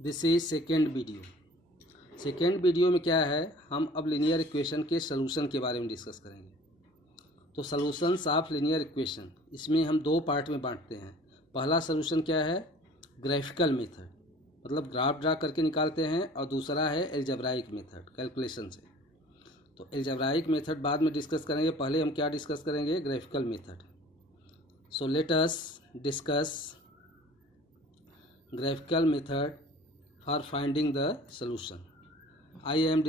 This is second video. Second video में क्या है, हम अब लीनियर इक्वेशन के सलूशन के बारे में डिस्कस करेंगे। तो सलूशंस ऑफ लीनियर इक्वेशन, इसमें हम दो पार्ट में बांटते हैं। पहला सलूशन क्या है, ग्राफिकल मेथड, मतलब ग्राफ ड्रा करके निकालते हैं, और दूसरा है एल्जेब्राइक मेथड, कैलकुलेशन से। तो एल्जेब्राइक मेथड बाद में डिस्कस करेंगे, पहले हम क्या डिस्कस करेंगे, graphical method. So let us discuss graphical method for finding the solution. I am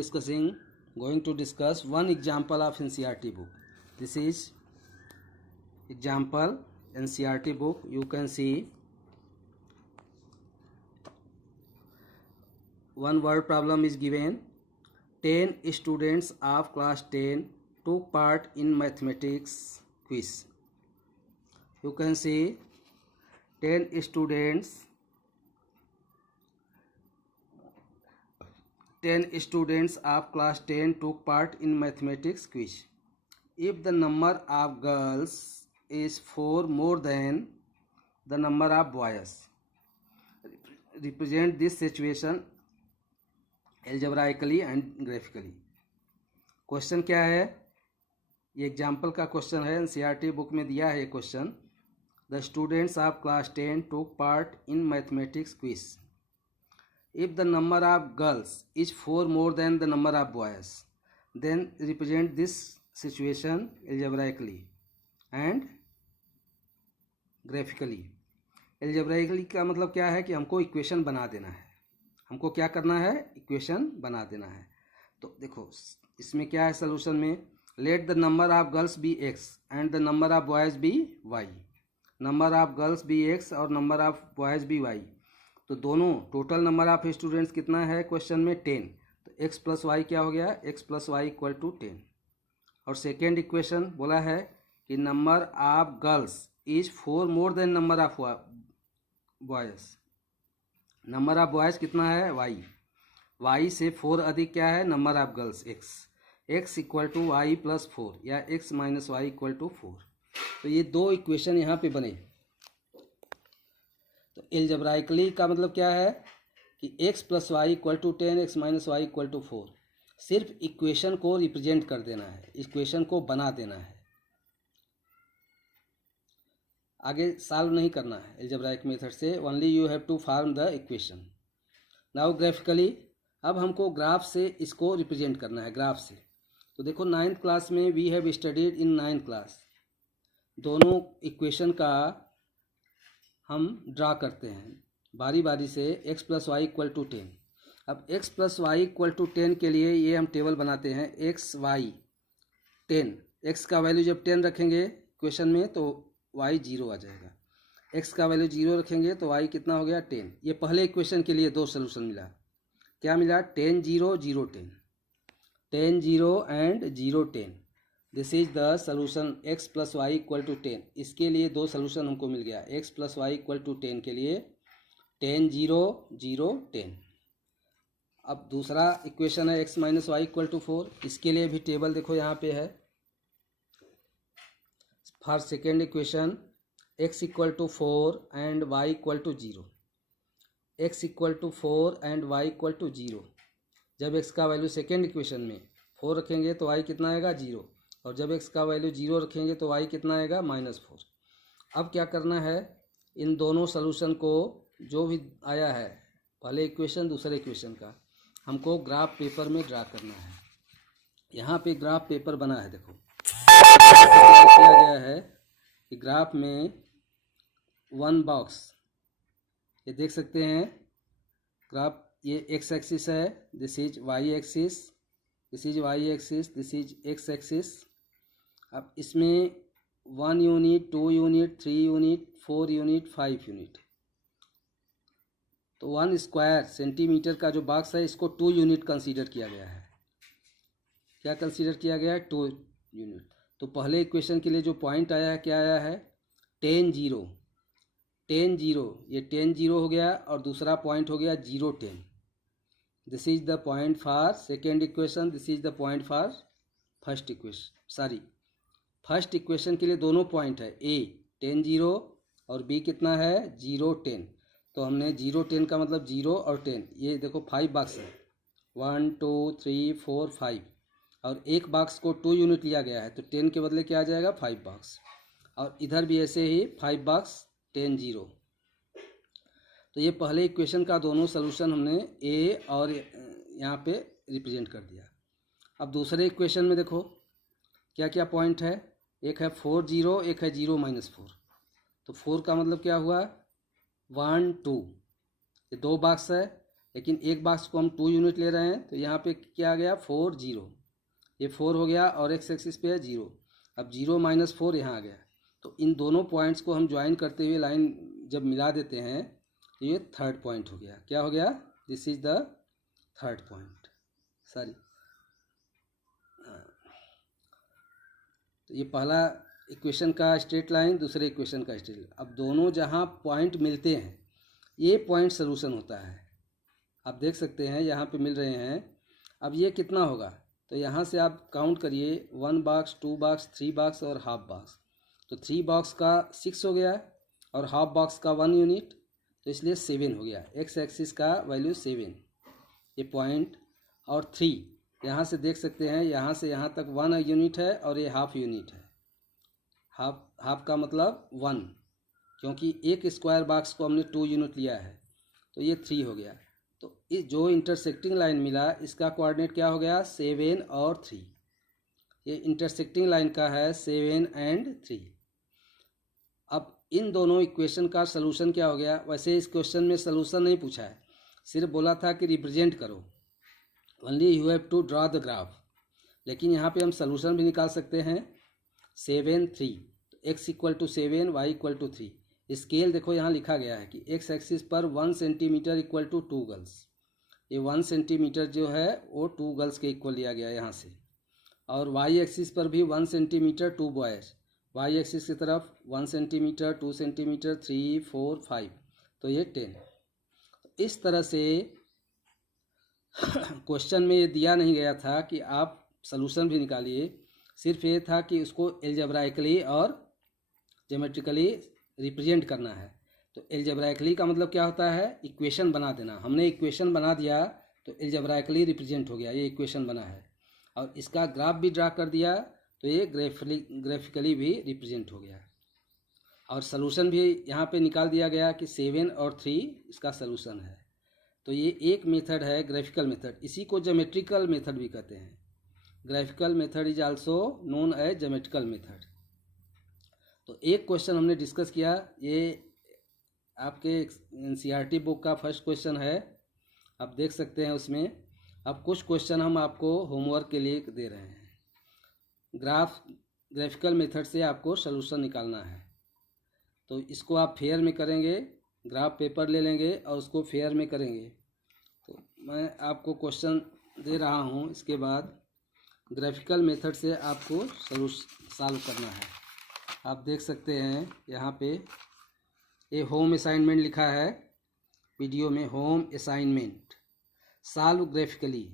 going to discuss one example of NCERT book. This is example NCERT book. You can see one word problem is given. 10 students of class 10 took part in mathematics quiz. You can see 10 students of class 10 took part in mathematics quiz. If the number of girls is 4 more than the number of boys, represent this situation algebraically and graphically. Question क्या है, ये example का question है, NCERT book में दिया है ये question. The students of class 10 took part in mathematics quiz. If the number of girls is 4 more than the number of boys, then represent this situation algebraically and graphically. algebraically का मतलब क्या है कि हमको इक्वेशन बना देना है। हमको क्या करना है, इक्वेशन बना देना है। तो देखो इसमें क्या है सलूशन में, let the number of girls be x and the number of boys be y। Number of girls be x और number of boys be y। तो दोनों टोटल नंबर ऑफ स्टूडेंट्स कितना है क्वेश्चन में, 10। तो x प्लस वाई क्या हो गया, x plus y equal to 10। और सेकेंड इक्वेशन बोला है कि number of girls is 4 more than number of boys. Number of boys कितना है, y से 4 अधिक क्या है, number of girls x equal to y plus 4 या x minus y equal to 4। तो ये दो इक्वेशन यहाँ पे बने। तो एल्जेब्राइकली का मतलब क्या है कि x plus y equal to 10, x minus y equal to 4। सिर्फ इक्वेशन को रिप्रेजेंट कर देना है, इक्वेशन को बना देना है, आगे सॉल्व नहीं करना है एल्जेब्राइक मेथड से। Only you have to form the equation. Now graphically, अब हमको ग्राफ से इसको रिप्रेजेंट करना है, ग्राफ से। तो देखो 9th क्लास में we have studied in 9th class, दोनों इक्वेशन का हम ड्रा करते हैं बारी बारी से। x plus y equal to 10। अब x plus y equal to 10 के लिए ये हम टेबल बनाते हैं, x वाई 10। x का वैल्यू जब 10 रखेंगे इक्वेशन में तो y 0 आ जाएगा। x का वैल्यू 0 रखेंगे तो y कितना हो गया, 10। ये पहले इक्वेशन के लिए दो सोल्यूशन मिला। क्या मिला, 10 0 0 10, 10 0 and 0 10। This is the solution x plus y equal to 10। इसके लिए दो सोल्यूशन हमको मिल गया, x plus y equal to 10 के लिए 10 0 0 10। अब दूसरा इक्वेशन है x minus y equal to 4। इसके लिए भी टेबल देखो यहाँ पे है। For second equation x equal to 4 and y equal to 0। x equal to 4 and y equal to 0। जब x का वैल्यू सेकेंड इक्वेशन में 4 रखेंगे तो y कितना आएगा, 0। और जब x का वैल्यू 0 रखेंगे तो y कितना आएगा, -4। अब क्या करना है, इन दोनों सलूशन को जो भी आया है, पहले इक्वेशन दूसरे इक्वेशन का, हमको ग्राफ पेपर में ड्रा करना है। यहाँ पे ग्राफ पेपर बना है, देखो किया गया है कि ग्राफ में वन बॉक्स, ये देख सकते हैं ग्राफ, ये x एक्सिस है, this is y axis, this is y axis, this is x axis. अब इसमें 1 unit, 2 unit, 3 unit, 4 unit, 5 unit. तो 1 स्क्वायर सेंटीमीटर का जो बॉक्स है इसको 2 यूनिट कंसीडर किया गया है। क्या कंसीडर किया गया है, 2 यूनिट। तो पहले इक्वेशन के लिए जो पॉइंट आया है, क्या आया है, 10 0 10 0। ये 10 0 हो गया और दूसरा पॉइंट हो गया 0 10। This is the point for second equation, this is the point for first equation. First equation के लिए दोनों पॉइंट है, a 10 0 और b कितना है, 0 10। तो हमने 0 10 का मतलब 0 और 10, ये देखो 5 बॉक्स है, 1 2 3 4 5, और एक बॉक्स को 2 यूनिट लिया गया है, तो 10 के बदले क्या आ जाएगा 5 बॉक्स, और इधर भी ऐसे ही 5 बॉक्स 10 0। तो ये पहले इक्वेशन का दोनों सोल्यूशन हमने ए और यहाँ पे रिप्रेजेंट कर दिया। अब दूसरे इक्वेशन में देखो क्या क्या पॉइंट है, एक है 4 0, एक है 0 -4। तो 4 का मतलब क्या हुआ 1 2, ये 2 बॉक्स है, लेकिन एक बॉक्स को हम 2 यूनिट ले रहे हैं, तो यहाँ पे क्या आ गया 4 0, ये 4 हो गया और एक्स एक्सिस पे है 0। अब 0 -4 यहाँ आ गया, तो इन दोनों पॉइंट्स को हम ज्वाइन करते हुए लाइन जब मिला देते हैं तो ये थर्ड पॉइंट हो गया। क्या हो गया, this is the third point, sorry. तो ये पहला इक्वेशन का स्ट्रेट लाइन, दूसरे इक्वेशन का स्ट्रेट लाइन। अब दोनों जहाँ पॉइंट मिलते हैं ये पॉइंट सोल्यूशन होता है। आप देख सकते हैं यहाँ पे मिल रहे हैं। अब ये कितना होगा, तो यहाँ से आप काउंट करिए 1 बॉक्स 2 बॉक्स 3 बॉक्स और हाफ बॉक्स। तो 3 बॉक्स का 6 हो गया और हाफ बॉक्स का 1 यूनिट, तो इसलिए 7 हो गया। एक्स एक्सिस का वैल्यू 7, ये पॉइंट। और 3 यहाँ से देख सकते हैं, यहाँ से यहाँ तक 1 यूनिट है और ये हाफ यूनिट है। हाफ का मतलब 1, क्योंकि एक स्क्वायर बॉक्स को हमने 2 यूनिट लिया है, तो ये 3 हो गया। तो इस जो इंटरसेक्टिंग लाइन मिला इसका कोऑर्डिनेट क्या हो गया 7 और 3। ये इंटरसेक्टिंग लाइन का है 7 एंड 3। अब इन दोनों इक्वेशन का सलूशन क्या हो गया, वैसे इस क्वेश्चन में सलूशन नहीं पूछा है, सिर्फ बोला था कि रिप्रेजेंट करो, only you have to draw the graph. लेकिन यहाँ पे हम सलूशन भी निकाल सकते हैं। 7 3, x equal to 7 y equal to 3। Scale देखो यहाँ लिखा गया है कि एक्स एक्सिस पर 1 सेंटीमीटर इक्वल टू 2 गर्ल्स। ये 1 सेंटीमीटर जो है वो 2 गर्ल्स के इक्वल लिया गया यहाँ से। और वाई एक्सिस पर भी 1 सेंटीमीटर 2 बॉयज़। वाई एक्सिस की तरफ 1 सेंटीमीटर 2 सेंटीमीटर 3 4 5, तो ये 10। इस तरह से क्वेश्चन में ये दिया नहीं गया था कि आप सलूशन भी निकालिए, सिर्फ ये था कि उसको एल्जेब्राइकली और ज्योमेट्रिकली रिप्रेजेंट करना है। तो एल्जेब्राइकली का मतलब क्या होता है, इक्वेशन बना देना। हमने इक्वेशन बना दिया तो एल्जेब्राइकली रिप्रेजेंट हो गया, ये इक्वेशन बना है। और इसका ग्राफ भी ड्रा कर दिया तो ये ग्राफिकली भी रिप्रेजेंट हो गया। और सलूशन भी यहाँ पे निकाल दिया गया कि 7 और 3 इसका सलूशन है। तो ये एक मेथड है ग्राफिकल मेथड, इसी को ज्योमेट्रिकल मेथड भी कहते हैं। Graphical method is also known as geometrical method. तो एक क्वेश्चन हमने डिस्कस किया, ये आपके एनसीईआरटी बुक का फर्स्ट क्वेश्चन है, आप देख सकते हैं उसमें। अब कुछ क्वेश्चन हम आपको होमवर्क के लिए दे रहे हैं। ग्राफिकल मेथड से आपको सलूशन निकालना है। तो इसको आप फेयर में करेंगे, ग्राफ पेपर ले लेंगे और उसको फेयर में करेंगे। तो मैं आपको क्वेश्चन दे रहा हूँ, इसके बाद ग्राफिकल मेथड से आपको सॉल्व करना है। आप देख सकते हैं यहाँ पे ये होम असाइनमेंट लिखा है वीडियो में, home assignment. Solve graphically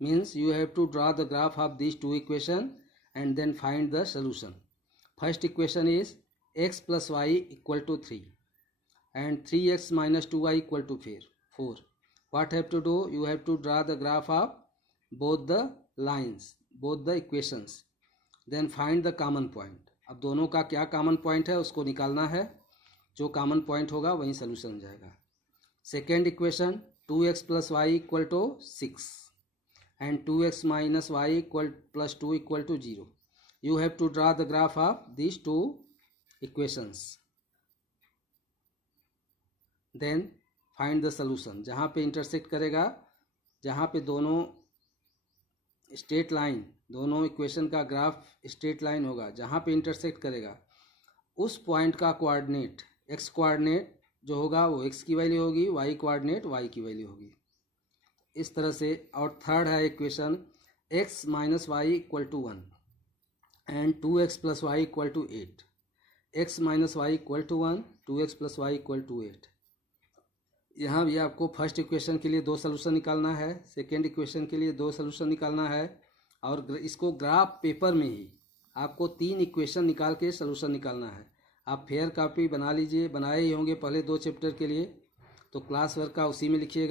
means you have to draw the graph of this 2 equation and then find the solution. First equation is x plus y equal to 3 and 3x minus 2y equal to 4. What have to do? You have to draw the graph of both the lines, both the equations. Then find the common point. अब दोनों का क्या common point है उसको निकालना है, जो common point होगा वहीं सोल्यूशन हो जाएगा। Second equation 2x plus y equal to 6 and 2x minus y plus 2 equal to 0. You have to draw the graph of these two equations. Then find the solution. जहाँ पे intersect करेगा, जहाँ पे दोनों स्ट्रेट लाइन, दोनों equation का graph straight line होगा, जहाँ पे इंटरसेक्ट करेगा उस पॉइंट का कोऑर्डिनेट, एक्स कोऑर्डिनेट जो होगा वो एक्स की वैल्यू होगी, वाई कोऑर्डिनेट वाई की वैल्यू होगी। इस तरह से। और थर्ड है equation x minus y equal to 1 and 2x plus y equal to 8. x minus y equal to 1, 2x plus y equal to 8। यहाँ भी आपको फर्स्ट इक्वेशन के लिए 2 सलूशन निकालना है, सेकेंड इक्वेशन के लिए 2 सलूशन निकालना है, और इसको ग्राफ पेपर में ही आपको 3 इक्वेशन निकाल के सलूशन निकालना है। आप फेयर कॉपी बना लीजिए, बनाए ही होंगे पहले 2 चैप्टर के लिए, तो क्लास वर्क का उसी में लिखिएगा।